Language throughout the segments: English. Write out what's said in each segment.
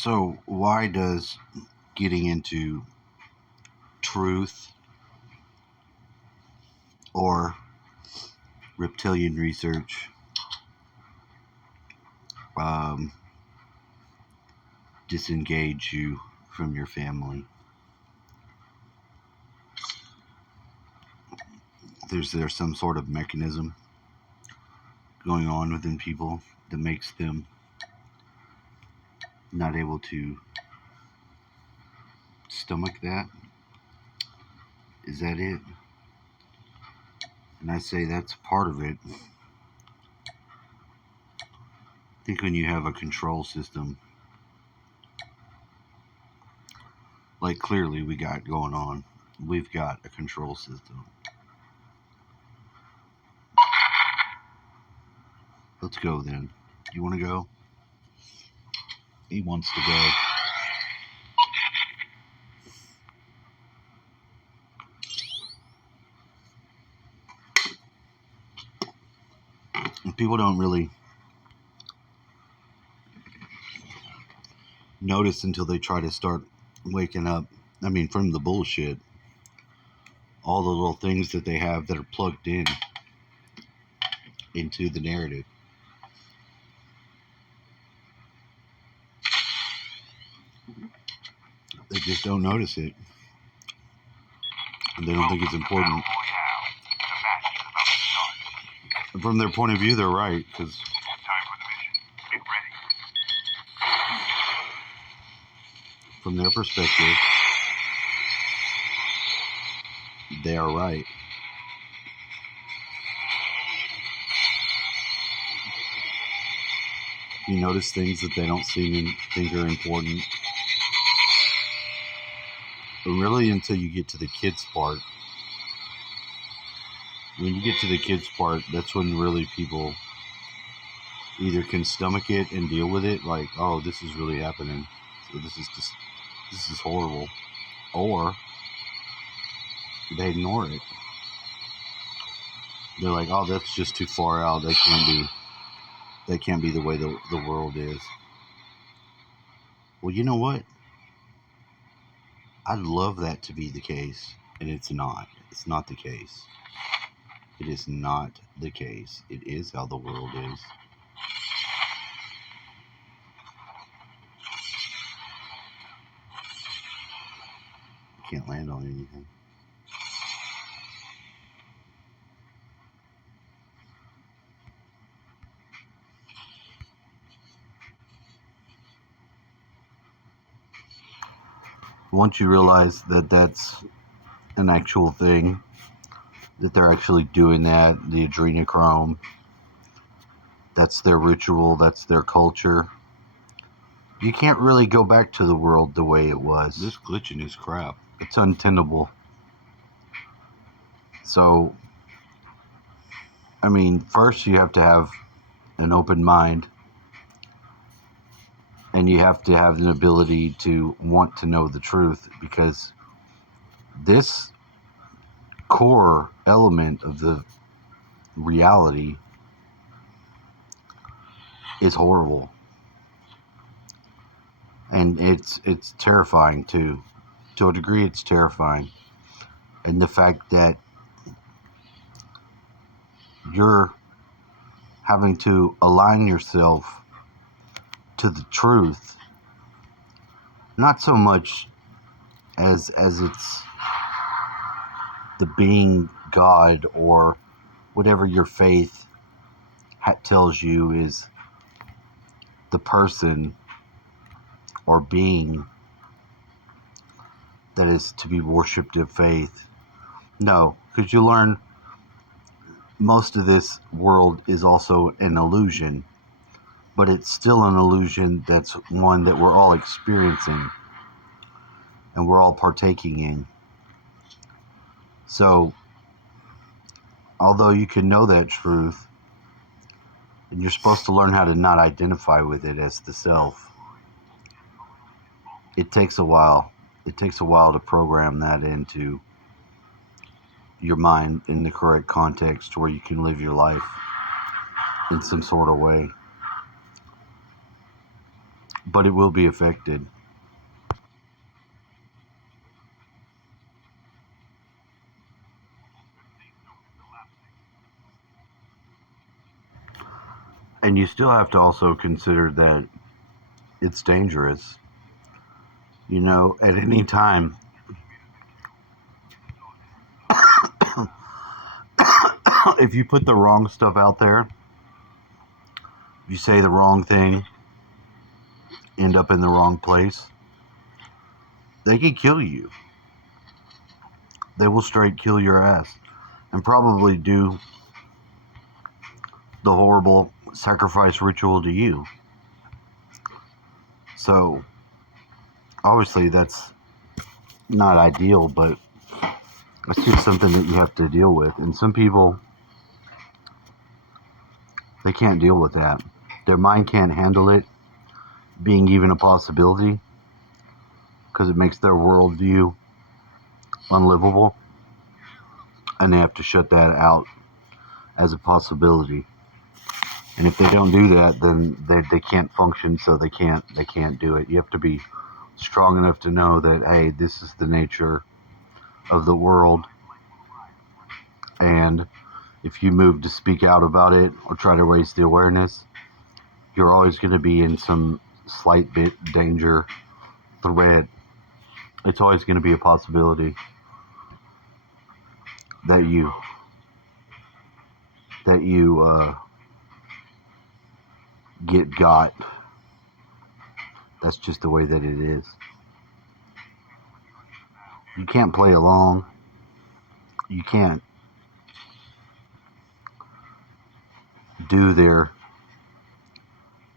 So, why does getting into truth or reptilian research um, disengage you from your family? There's some sort of mechanism going on within people that makes them not able to stomach that? Is that it? And I say that's part of it. I think when you have a control system, like clearly we got going on, we've got a control system. Let's go then. You want to go? He wants to go. And people don't really notice until they try to start waking up. I mean, from the bullshit, all the little things that they have that are plugged in into the narrative. They just don't notice it. And they don't think it's important. And from their point of view, they're right, because from their perspective, they are right. You notice things that they don't seem to think are important. But really, until you get to the kids part, when you get to the kids part, that's when really people either can stomach it and deal with it, like, oh, this is really happening, so this is horrible, or they ignore it. They're like, oh, that's just too far out. That can't be the way the world is. Well, you know what? I'd love that to be the case, and it's not. It's not the case. It is not the case. It is how the world is. I can't land on anything. Once you realize that that's an actual thing, that they're actually doing that, the adrenochrome, that's their ritual, that's their culture, you can't really go back to the world the way it was. This glitching is crap. It's untenable. So, I mean, first you have to have an open mind, and you have to have an ability to want to know the truth, because this core element of the reality is horrible, and it's terrifying too. To a degree, it's terrifying, and the fact that you're having to align yourself to the truth, not so much as it's the being God or whatever your faith tells you is the person or being that is to be worshipped of faith. No, because you learn most of this world is also an illusion, but it's still an illusion that's one that we're all experiencing and we're all partaking in. So, although you can know that truth, and you're supposed to learn how to not identify with it as the self, it takes a while. It takes a while to program that into your mind in the correct context where you can live your life in some sort of way. but it will be affected. And you still have to also consider that it's dangerous. You know, at any time, if you put the wrong stuff out there, you say the wrong thing, end up in the wrong place, they can kill you. They will straight kill your ass and probably do the horrible sacrifice ritual to you. So, obviously, that's not ideal, but it's just something that you have to deal with. And some people, they can't deal with that. Their mind can't handle it being even a possibility because it makes their worldview unlivable, and they have to shut that out as a possibility. And if they don't do that, then they can't function, so they can't do it. You have to be strong enough to know that, hey, this is the nature of the world, and if you move to speak out about it or try to raise the awareness, you're always going to be in some slight bit danger threat. It's always going to be a possibility that you get got. That's just the way that it is. You can't play along. You can't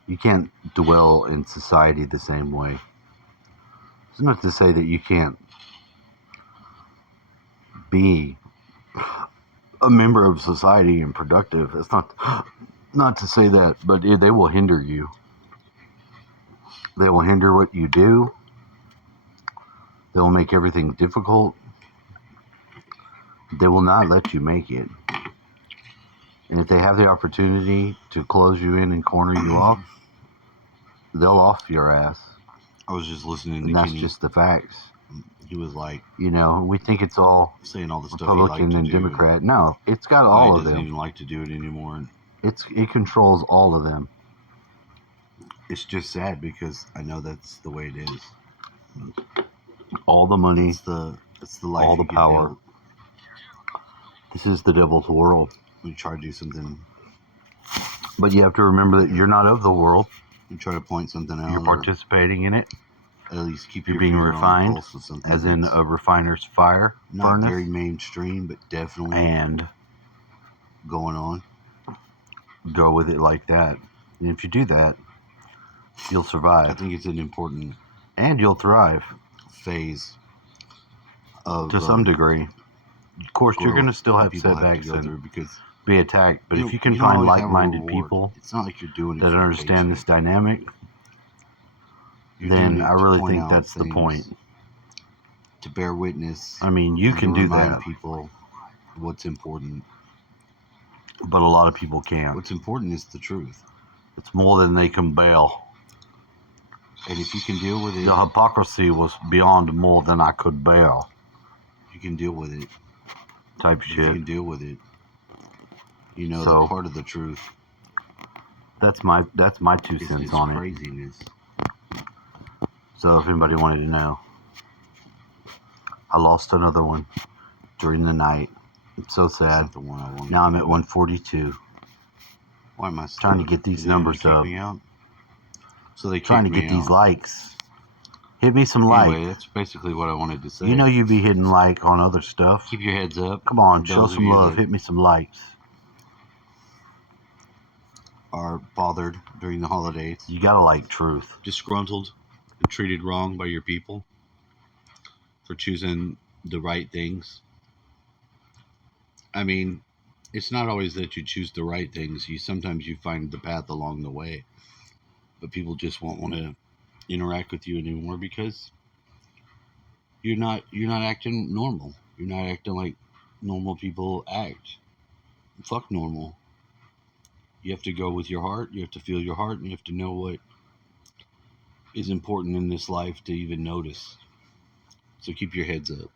you can't dwell in society the same way. It's not to say that you can't be a member of society and productive. It's not to say that, but they will hinder you. They will hinder what you do. They will make everything difficult. They will not let you make it. And if they have the opportunity to close you in and corner you off, they'll off your ass. I was just listening to And that's Kenny. just the facts. He was like, You know, we think it's all saying all the stuff Republican he and liked to do, Democrat. No, it's got and all he of doesn't them. even like to do it anymore. It controls all of them. It's just sad because I know that's the way it is. All the money, It's the life, all the you get power. dealt. This is the devil's world. You try to do something, but you have to remember that you're not of the world. You try to point something out. You're participating in it. At least keep You're your being finger refined, on the pulse of something, as in a refiner's fire. Not furnace. very mainstream, but definitely and going on. Go with it like that. And if you do that, you'll survive. I think it's an important and you'll thrive phase of to some degree. Of course, you're going to still have setbacks and because be attacked. But if you can find like-minded people it's not like you're doing it that understand this dynamic, then I really think that's the point. To bear witness. I mean, you can do that. People what's important. But a lot of people can't. What's important is the truth. It's more than they can bear. And if you can deal with it... The hypocrisy was beyond more than I could bear. You can deal with it. Type shit. You can deal with it. You know, the part of the truth. That's my 2 cents on craziness. So if anybody wanted to know, I lost another one during the night. It's so sad. The one I wanted. Now I'm at 142. Why am I trying to get these numbers up? So they trying to get these likes. Hit me some likes. Anyway, that's basically what I wanted to say. You know you be hitting like on other stuff. Keep your heads up. Come on, show some love. Hit me some likes. Are bothered during the holidays. You gotta like truth. Disgruntled and treated wrong by your people for choosing the right things. I mean, it's not always that you choose the right things. Sometimes you find the path along the way. But people just won't want to interact with you anymore because you're not acting normal. You're not acting like normal people act. Fuck normal. You have to go with your heart. You have to feel your heart, and you have to know is important in this life to even notice. So keep your heads up.